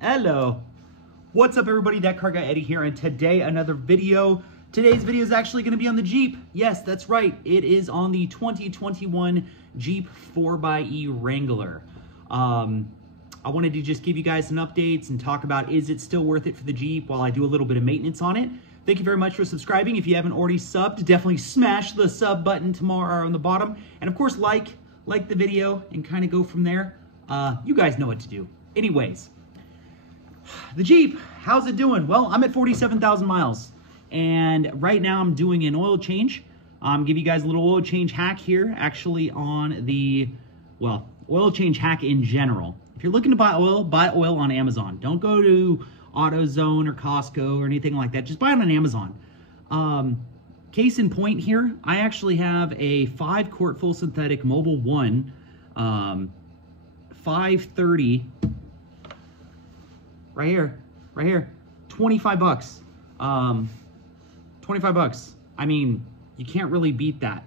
Hello. What's up, everybody? That Car Guy Eddie here, and today another video. Today's video is actually going to be on the Jeep. Yes, that's right. It is on the 2021 Jeep 4xe Wrangler. I wanted to just give you guys some updates and talk about, is it still worth it for the Jeep while I do a little bit of maintenance on it. Thank you very much for subscribing. If you haven't already subbed, definitely smash the sub button tomorrow on the bottom. And of course, like the video and kind of go from there. You guys know what to do. Anyways, the Jeep, how's it doing? Well, I'm at 47,000 miles. And right now I'm doing an oil change. Give you guys a little oil change hack here, actually on the, well, oil change hack in general. If you're looking to buy oil on Amazon. Don't go to AutoZone or Costco or anything like that. Just buy it on Amazon. Case in point here, I actually have a 5-quart full synthetic Mobil 1 530 right here, 25 bucks. 25 bucks. I mean, you can't really beat that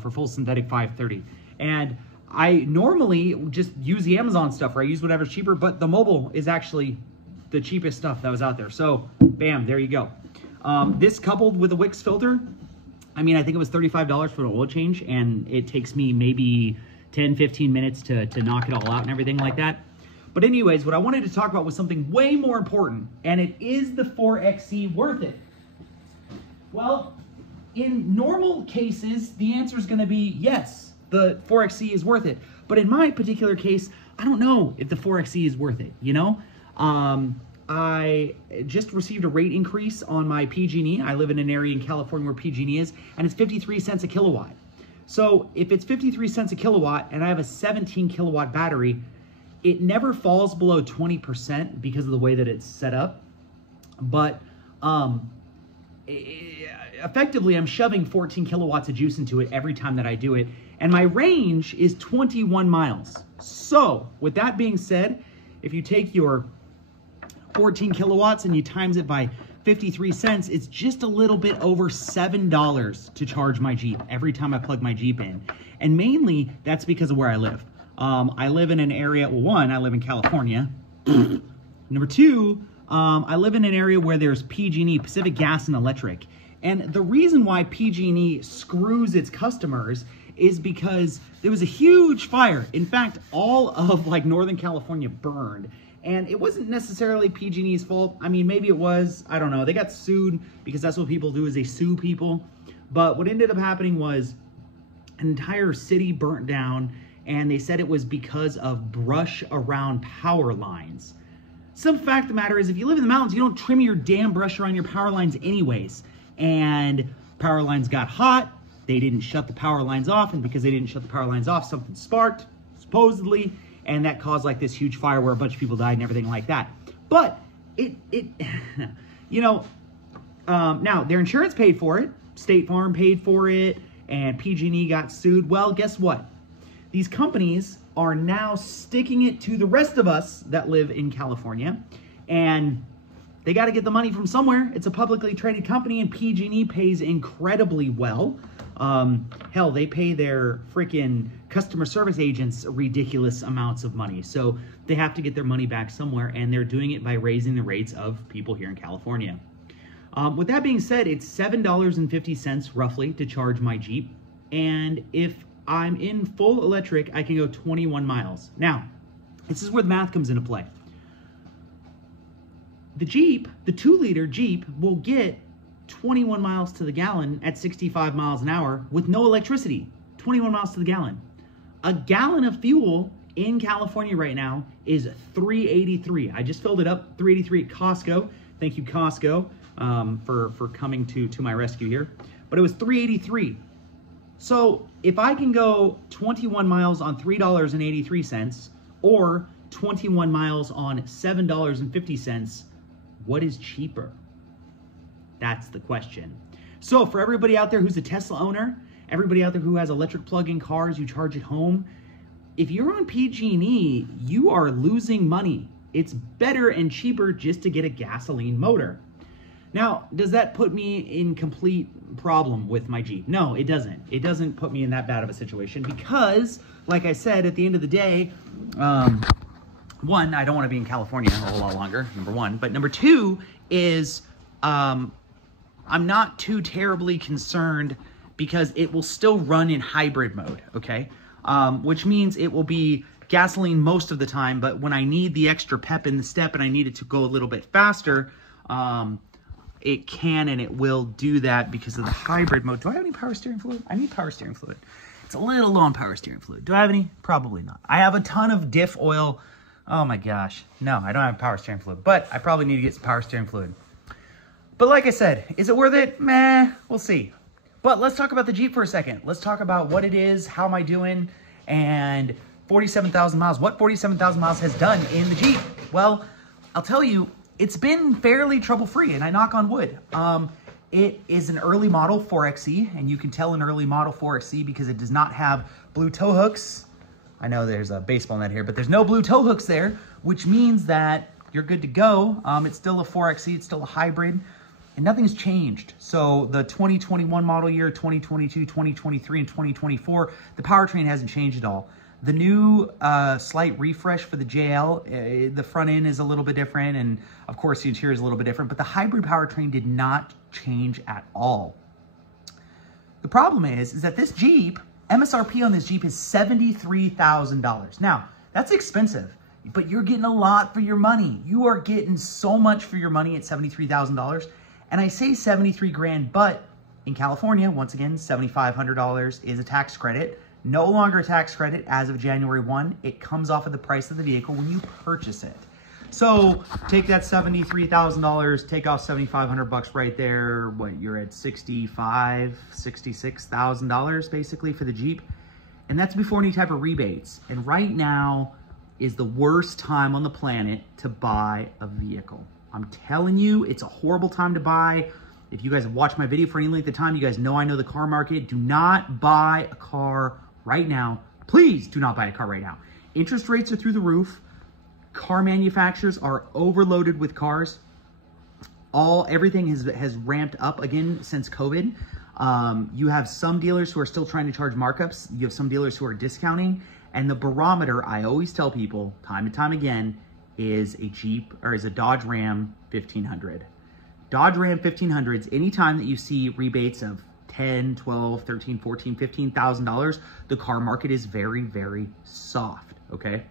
for full synthetic 530. And I normally just use the Amazon stuff, or I use whatever's cheaper, but the Mobil is actually the cheapest stuff that was out there. So, bam, there you go. This coupled with a Wix filter, I mean, I think it was $35 for an oil change, and it takes me maybe 10, 15 minutes to knock it all out and everything like that. But anyways, what I wanted to talk about was something way more important, and it is the 4xe worth it? Well, in normal cases, the answer is going to be yes, the 4xe is worth it. But in my particular case, I don't know if the 4xe is worth it, you know? I just received a rate increase on my PG&E. I live in an area in California where PG&E is, and it's 53 cents a kilowatt. So if it's 53 cents a kilowatt and I have a 17 kilowatt battery, it never falls below 20% because of the way that it's set up. But effectively, I'm shoving 14 kilowatts of juice into it every time that I do it. And my range is 21 miles. So with that being said, if you take your 14 kilowatts and you times it by 53 cents, it's just a little bit over $7 to charge my Jeep every time I plug my Jeep in. And mainly that's because of where I live. I live in an area, well, one, I live in California. Number two, I live in an area where there's PG&E, Pacific Gas and Electric. And the reason why PG&E screws its customers is because there was a huge fire. In fact, all of like Northern California burned. And it wasn't necessarily PG&E's fault. I mean, maybe it was, I don't know. They got sued because that's what people do, is they sue people. But what ended up happening was an entire city burnt down, and they said it was because of brush around power lines. Some fact of the matter is, if you live in the mountains, you don't trim your damn brush around your power lines anyways. And power lines got hot, they didn't shut the power lines off, and because they didn't shut the power lines off, something sparked, supposedly, and that caused like this huge fire where a bunch of people died and everything like that. But you know, now their insurance paid for it, State Farm paid for it, and PG&E got sued. Well, guess what? These companies are now sticking it to the rest of us that live in California, and they got to get the money from somewhere. It's a publicly traded company, and PG&E pays incredibly well. Hell, they pay their freaking customer service agents ridiculous amounts of money. So they have to get their money back somewhere, and they're doing it by raising the rates of people here in California. With that being said, it's $7.50 roughly to charge my Jeep. And if I'm in full electric, I can go 21 miles. Now, this is where the math comes into play. The Jeep, the 2-liter Jeep, will get 21 miles to the gallon at 65 miles an hour with no electricity. 21 miles to the gallon. A gallon of fuel in California right now is $3.83. I just filled it up, $3.83 at Costco. Thank you, Costco, for coming to my rescue here. But it was $3.83. So if I can go 21 miles on $3.83 or 21 miles on $7.50, what is cheaper? That's the question. So for everybody out there who's a Tesla owner, everybody out there who has electric plug-in cars, you charge at home, if you're on PG&E, you are losing money. It's better and cheaper just to get a gasoline motor. Now, does that put me in complete problem with my Jeep? No, it doesn't. It doesn't put me in that bad of a situation because, like I said, at the end of the day, one, I don't want to be in California a whole lot longer, number one. But number two is I'm not too terribly concerned because it will still run in hybrid mode, okay? Which means it will be gasoline most of the time, but when I need the extra pep in the step and I need it to go a little bit faster, it can and it will do that because of the hybrid mode. Do I have any power steering fluid? I need power steering fluid. It's a little low on power steering fluid. Do I have any? Probably not. I have a ton of diff oil. Oh my gosh. No, I don't have power steering fluid, but I probably need to get some power steering fluid. But like I said, is it worth it? Meh, we'll see. But let's talk about the Jeep for a second. Let's talk about what it is, how am I doing, and 47,000 miles. What 47,000 miles has done in the Jeep? Well, I'll tell you, it's been fairly trouble-free, and I knock on wood. It is an early model 4xe, and you can tell an early model 4xe because it does not have blue tow hooks. I know there's a baseball net here, but there's no blue tow hooks there, which means that you're good to go. It's still a 4xe, it's still a hybrid, and nothing's changed. So the 2021 model year, 2022, 2023, and 2024, the powertrain hasn't changed at all. The new slight refresh for the JL, the front end is a little bit different, and of course the interior is a little bit different, but the hybrid powertrain did not change at all. The problem is that this Jeep, MSRP on this Jeep is $73,000. Now, that's expensive, but you're getting a lot for your money. You are getting so much for your money at $73,000. And I say 73 grand, but in California, once again, $7,500 is a tax credit. No longer a tax credit as of January 1. It comes off of the price of the vehicle when you purchase it. So take that $73,000, take off $7,500 right there. What, you're at $66,000 basically for the Jeep. And that's before any type of rebates. And right now is the worst time on the planet to buy a vehicle. I'm telling you, it's a horrible time to buy. If you guys have watched my video for any length of time, you guys know I know the car market. Do not buy a car right now. Please do not buy a car right now. Interest rates are through the roof. Car manufacturers are overloaded with cars. Everything has ramped up again since COVID. You have some dealers who are still trying to charge markups. You have some dealers who are discounting. And the barometer, I always tell people time and time again, is a Jeep or is a Dodge Ram 1500. Dodge Ram 1500s, anytime that you see rebates of $10, $12, $13, $14, $15,000, the car market is very, very soft, okay?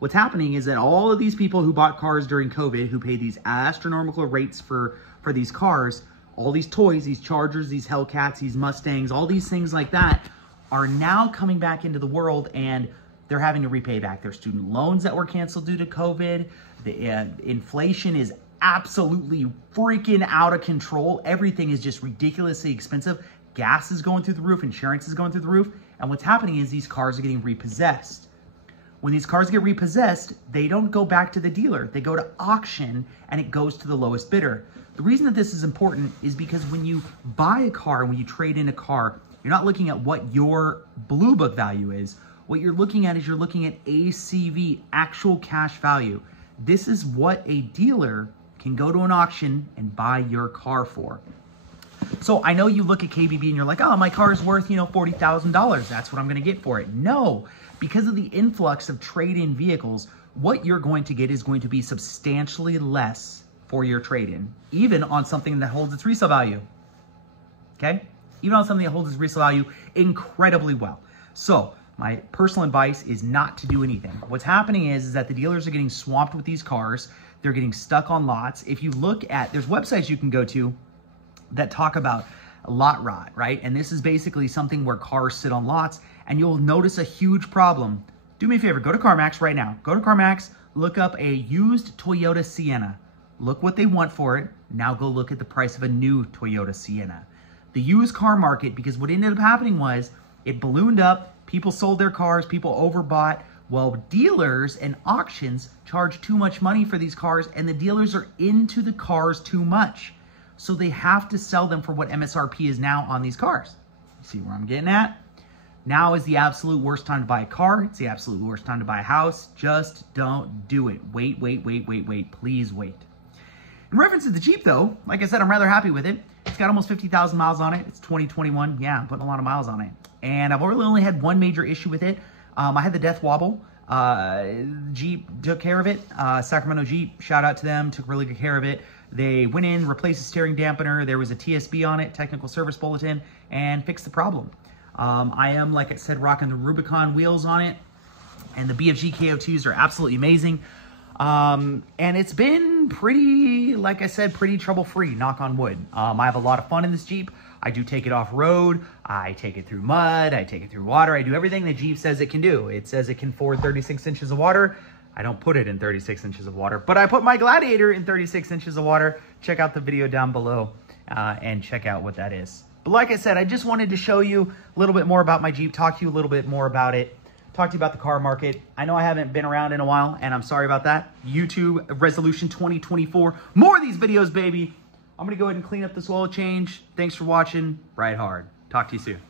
What's happening is that all of these people who bought cars during COVID, who paid these astronomical rates for these cars, all these toys, these Chargers, these Hellcats, these Mustangs, all these things like that, are now coming back into the world and they're having to repay back their student loans that were canceled due to COVID. The inflation is absolutely freaking out of control. Everything is just ridiculously expensive. Gas is going through the roof, insurance is going through the roof, and what's happening is these cars are getting repossessed. When these cars get repossessed, they don't go back to the dealer. They go to auction, and it goes to the lowest bidder. The reason that this is important is because when you buy a car, when you trade in a car, you're not looking at what your Blue Book value is. What you're looking at is you're looking at ACV, actual cash value. This is what a dealer can go to an auction and buy your car for. So I know you look at KBB and you're like, oh, my car is worth, $40,000. That's what I'm going to get for it. No, because of the influx of trade-in vehicles, what you're going to get is going to be substantially less for your trade-in, even on something that holds its resale value. Okay? Even on something that holds its resale value incredibly well. So my personal advice is not to do anything. What's happening is that the dealers are getting swamped with these cars. They're getting stuck on lots. If you look at, there's websites you can go to that talk about lot rot, right? And this is basically something where cars sit on lots, and you'll notice a huge problem. Do me a favor, go to CarMax right now. Go to CarMax, look up a used Toyota Sienna. Look what they want for it. Now go look at the price of a new Toyota Sienna. The used car market, because what ended up happening was it ballooned up, people sold their cars, people overbought. Well, dealers and auctions charge too much money for these cars, and the dealers are into the cars too much. So they have to sell them for what MSRP is now on these cars. You see where I'm getting at? Now is the absolute worst time to buy a car. It's the absolute worst time to buy a house. Just don't do it. Wait. Please wait. In reference to the Jeep though, like I said, I'm rather happy with it. It's got almost 50,000 miles on it. It's 2021. Yeah, I'm putting a lot of miles on it. And I've really only had one major issue with it. I had the death wobble. Jeep took care of it. Sacramento Jeep, shout out to them, took really good care of it. They went in, replaced the steering dampener. There was a TSB on it, technical service bulletin, and fixed the problem. I am, like I said, rocking the Rubicon wheels on it, and the BFG KO2s are absolutely amazing. And it's been pretty, like I said, pretty trouble-free, knock on wood. I have a lot of fun in this Jeep. I do take it off-road. I take it through mud. I take it through water. I do everything the Jeep says it can do. It says it can ford 36 inches of water. I don't put it in 36 inches of water, but I put my Gladiator in 36 inches of water. Check out the video down below and check out what that is. But like I said, I just wanted to show you a little bit more about my Jeep, talk to you a little bit more about it, talk to you about the car market. I know I haven't been around in a while, and I'm sorry about that. YouTube resolution 2024. More of these videos, baby. I'm going to go ahead and clean up this oil change. Thanks for watching. Ride hard. Talk to you soon.